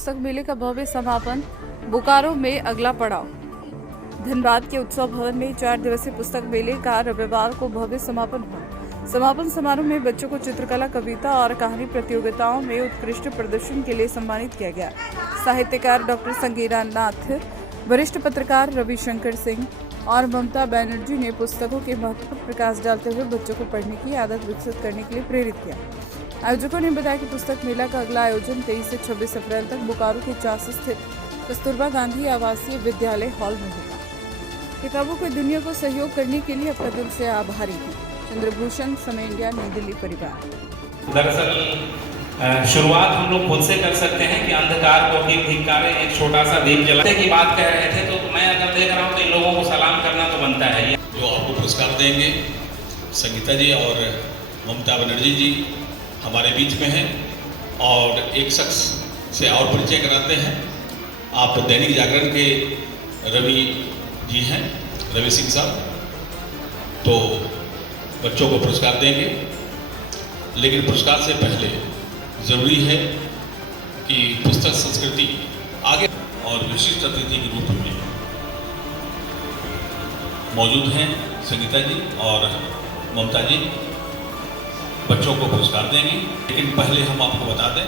पुस्तक मेले का भव्य समापन, बोकारो में अगला पड़ाव। धनबाद के उत्सव भवन में 4 दिवसीय पुस्तक मेले का रविवार को भव्य समापन हुआ। समापन समारोह में बच्चों को चित्रकला, कविता और कहानी प्रतियोगिताओं में उत्कृष्ट प्रदर्शन के लिए सम्मानित किया गया। साहित्यकार डॉक्टर संगीता नाथ, वरिष्ठ पत्रकार रविशंकर सिंह और ममता बनर्जी ने पुस्तकों के महत्व पर प्रकाश डालते हुए बच्चों को पढ़ने की आदत विकसित करने के लिए प्रेरित किया। आयोजकों ने बताया कि पुस्तक मेला का अगला आयोजन 23 से 26 अप्रैल तक बोकारो के चास स्थित कस्तूरबा गांधी आवासीय विद्यालय हॉल में होगा। किताबों की दुनिया को सहयोग करने के लिए अपने दिल से आभारी हूँ। चंद्रभूषण, समय इंडिया, नई दिल्ली परिवार। दरअसल शुरुआत हम लोग खुद से कर सकते हैं कि अंधकार को धिक्कारे, एक छोटा सा दीप जलाते की बात कह रहे थे, तो मैं अगर देख रहा हूँ तो इन लोगों को सलाम करना तो बनता है। जो आपको पुरस्कार देंगे संगीता जी और ममता बनर्जी जी हमारे बीच में हैं, और एक शख्स से और परिचय कराते हैं। आप दैनिक जागरण के रवि जी हैं, रवि सिंह साहब, तो बच्चों को पुरस्कार देंगे। लेकिन पुरस्कार से पहले ज़रूरी है कि पुस्तक संस्कृति आगे और विशिष्ट अतिथि के रूप में मौजूद हैं संगीता जी और ममता जी, बच्चों को पुरस्कार देंगे। लेकिन पहले हम आपको बता दें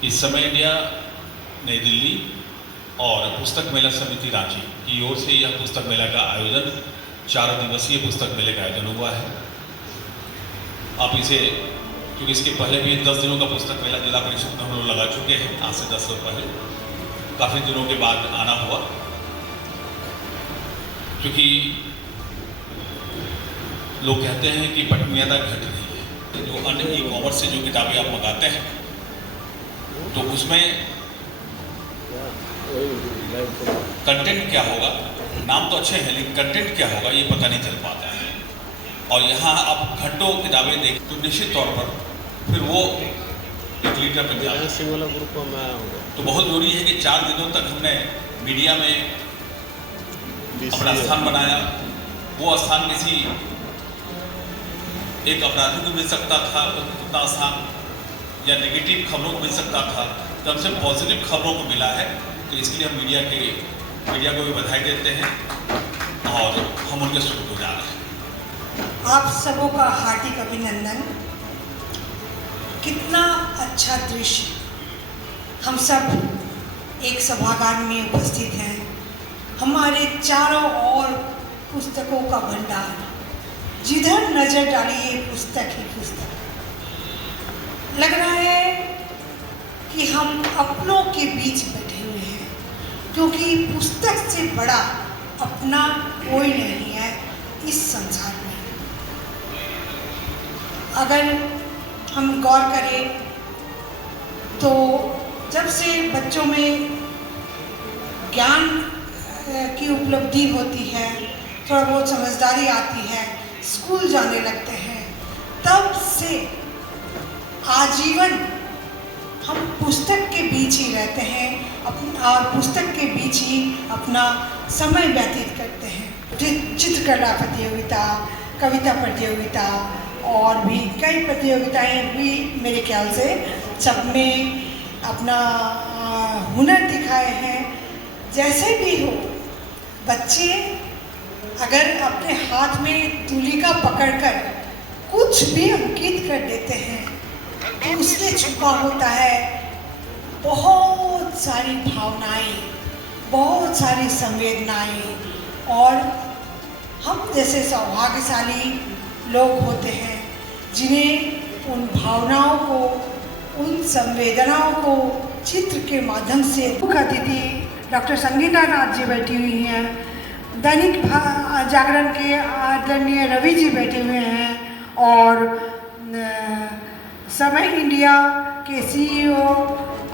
कि समय इंडिया, नई दिल्ली और पुस्तक मेला समिति रांची की ओर से यह पुस्तक मेला का आयोजन 4 दिवसीय पुस्तक मेले का आयोजन हुआ है। आप इसे, क्योंकि इसके पहले भी 10 दिनों का पुस्तक मेला जिला परिषद में हम लोग लगा चुके हैं, आज से 10 साल पहले, काफ़ी दिनों के बाद आना हुआ। क्योंकि लोग कहते हैं कि पठनीयता घट रही है, जो अन्य ई-कॉमर्स से जो किताबें आप मंगाते हैं तो उसमें कंटेंट क्या होगा, नाम तो अच्छे हैं लेकिन कंटेंट क्या होगा ये पता नहीं चल पाता है। और यहाँ आप घंटों किताबें देख तो निश्चित तौर पर फिर वो 1 लीटर बन जाता है। तो बहुत ज़रूरी है कि 4 दिनों तक हमने मीडिया में अपना स्थान बनाया। वो स्थान किसी एक अपराधी को मिल सकता था उतना स्थान, या नेगेटिव खबरों को मिल सकता था, तो हमसे पॉजिटिव खबरों को मिला है। तो इसके लिए हम मीडिया को भी बधाई देते हैं और हम उनके शुक्रगुजार हैं। आप सबों का हार्दिक अभिनंदन। कितना अच्छा दृश्य, हम सब एक सभागार में उपस्थित हैं। हमारे चारों ओर पुस्तकों का भंडार, जिधर नजर डालिए पुस्तक ही पुस्तक। लग रहा है कि हम अपनों के बीच बैठे हुए हैं, क्योंकि पुस्तक से बड़ा अपना कोई नहीं है इस संसार में। अगर हम गौर करें तो जब से बच्चों में ज्ञान की उपलब्धि होती है, थोड़ा बहुत समझदारी आती है, स्कूल जाने लगते हैं, तब से आजीवन हम पुस्तक के बीच ही रहते हैं और पुस्तक के बीच ही अपना समय व्यतीत करते हैं। चित्रकला प्रतियोगिता, कविता प्रतियोगिता और भी कई प्रतियोगिताएं भी मेरे ख्याल से सब में अपना हुनर दिखाए हैं। जैसे भी हो, बच्चे अगर अपने हाथ में तुलिका पकड़कर कुछ भी अंकित कर देते हैं तो उसके छुपा होता है बहुत सारी भावनाएं, बहुत सारी संवेदनाएं। और हम जैसे सौभाग्यशाली लोग होते हैं जिन्हें उन भावनाओं को, उन संवेदनाओं को चित्र के माध्यम से। मुख्य अतिथि डॉक्टर संगीता नाथ जी बैठी हुई हैं, दैनिक जागरण के आदरणीय रवि जी बैठे हुए हैं, और समय इंडिया के सीईओ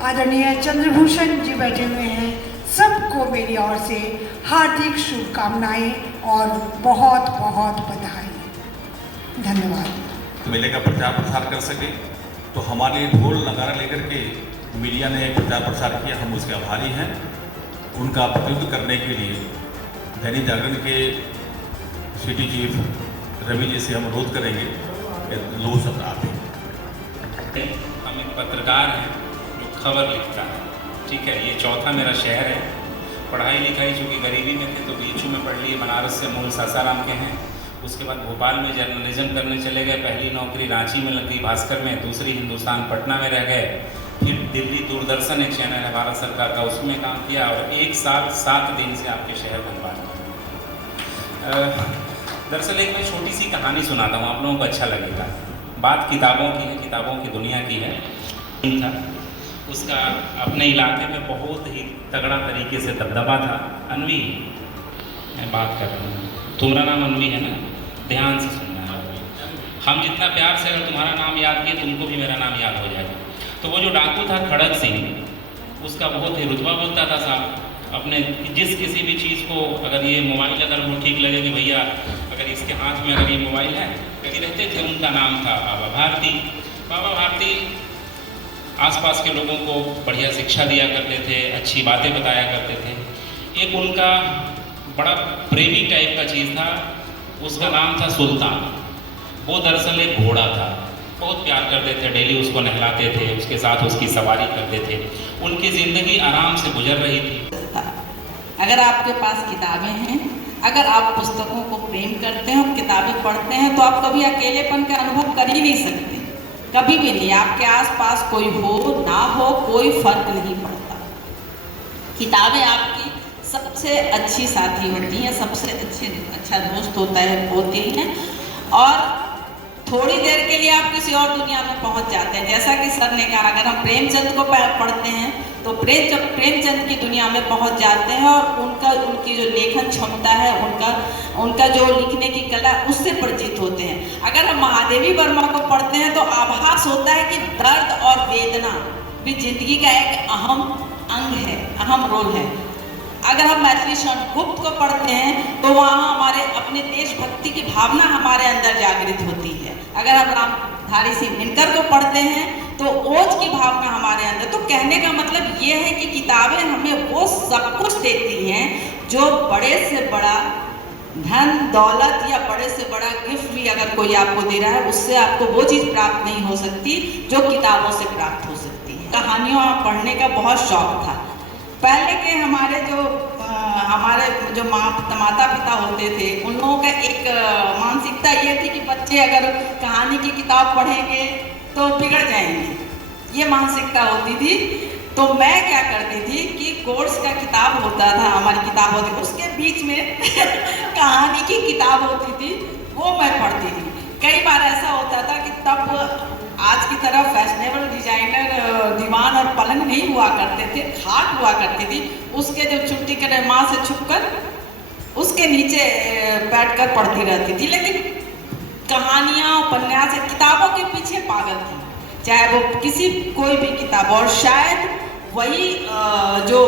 आदरणीय चंद्रभूषण जी बैठे हुए हैं। सबको मेरी ओर से हार्दिक शुभकामनाएं और बहुत बहुत बधाई। धन्यवाद। मेले का प्रचार प्रसार कर सके तो हमारे ढोल नगारा लेकर के मीडिया ने प्रचार प्रसार किया, हम उसके आभारी हैं। उनका प्रतिनिधित्व करने के लिए दैनिक जागरण के सिटी चीफ रवि जी से हम अनुरोध करेंगे कि 2 शब्द आप। हम एक पत्रकार हैं जो खबर लिखता है। ठीक है, ये चौथा मेरा शहर है। पढ़ाई लिखाई चूँकि गरीबी में थे तो बीचू में पढ़ लिए, बनारस से मूल सासाराम के हैं। उसके बाद भोपाल में जर्नलिज्म करने चले गए। पहली नौकरी रांची में लगी भास्कर में, दूसरी हिंदुस्तान पटना में रह गए। फिर दिल्ली दूरदर्शन एक चैनल है भारत सरकार का, उसमें काम किया और 1 साल 7 दिन से आपके शहर धनबाद में। दरअसल एक मैं छोटी सी कहानी सुनाता हूँ, आप लोगों को अच्छा लगेगा। बात किताबों की है, किताबों की दुनिया की है। था उसका अपने इलाके में बहुत ही तगड़ा तरीके से दबदबा था। अनवी, मैं बात कर रहा हूँ, तुम्हारा नाम अनवी है ना, ध्यान से सुनना है। हम जितना प्यार से अगर तुम्हारा नाम याद किए, तुमको भी मेरा नाम याद हो जाएगा। तो वो जो डाकू था खड़ग सिंह, उसका बहुत ही रुतबा बोलता था साहब। अपने जिस किसी भी चीज़ को, अगर ये मोबाइल अगर वो ठीक लगे कि भैया अगर इसके हाथ में अगर ये मोबाइल है, कहीं रहते थे, उनका नाम था बाबा भारती। बाबा भारती आसपास के लोगों को बढ़िया शिक्षा दिया करते थे, अच्छी बातें बताया करते थे। एक उनका बड़ा प्रेमी टाइप का चीज़ था, उसका नाम था सुल्तान। वो दरअसल एक घोड़ा था, बहुत प्यार करते थे, डेली उसको नहलाते थे, उसके साथ उसकी सवारी करते थे। उनकी ज़िंदगी आराम से गुजर रही थी। अगर आपके पास किताबें हैं, अगर आप पुस्तकों को प्रेम करते हैं और किताबें पढ़ते हैं, तो आप कभी अकेलेपन का अनुभव कर ही नहीं सकते, कभी भी नहीं। आपके आसपास कोई हो ना हो, कोई फर्क नहीं पड़ता। किताबें आपकी सबसे अच्छी साथी होती हैं, सबसे अच्छा दोस्त होती हैं। और थोड़ी देर के लिए आप किसी और दुनिया में पहुंच जाते हैं। जैसा कि सर ने कहा, अगर हम प्रेमचंद को पढ़ते हैं तो प्रेमचंद की दुनिया में पहुंच जाते हैं और उनकी जो लेखन क्षमता है, उनका जो लिखने की कला, उससे परिचित होते हैं। अगर हम महादेवी वर्मा को पढ़ते हैं तो आभास होता है कि दर्द और वेदना भी जिंदगी का एक अहम अंग है, अहम रोल है। अगर हम मैथिली शरण गुप्त को पढ़ते हैं तो वहाँ हमारे अपने देशभक्ति की भावना हमारे अंदर जागृत होती है। अगर हम रामधारी सिंह दिनकर को पढ़ते हैं तो ओज की भावना हमारे अंदर। तो कहने का मतलब ये है कि किताबें हमें वो सब कुछ देती हैं जो बड़े से बड़ा धन दौलत या बड़े से बड़ा गिफ्ट भी अगर कोई आपको दे रहा है, उससे आपको वो चीज़ प्राप्त नहीं हो सकती जो किताबों से प्राप्त हो सकती है। कहानियों पढ़ने का बहुत शौक था। पहले के हमारे जो माता पिता होते थे, उन लोगों का एक मानसिकता ये थी कि बच्चे अगर कहानी की किताब पढ़ेंगे तो बिगड़ जाएंगे, ये मानसिकता होती थी। तो मैं क्या करती थी कि कोर्स का किताब होता था, हमारी किताब होती थी, उसके बीच में कहानी की किताब होती थी, वो मैं पढ़ती थी। कई बार ऐसा होता था कि तब आज की तरह फैशनेबल डिजाइनर दीवान और पलंग नहीं हुआ करते थे, खाट हुआ करती थी। उसके जो छुट्टी के माँ से छुपकर उसके नीचे बैठकर पढ़ती रहती थी। लेकिन कहानियाँ, उपन्यास, किताबों के पीछे पागल थी, चाहे वो कोई भी किताब। और शायद वही जो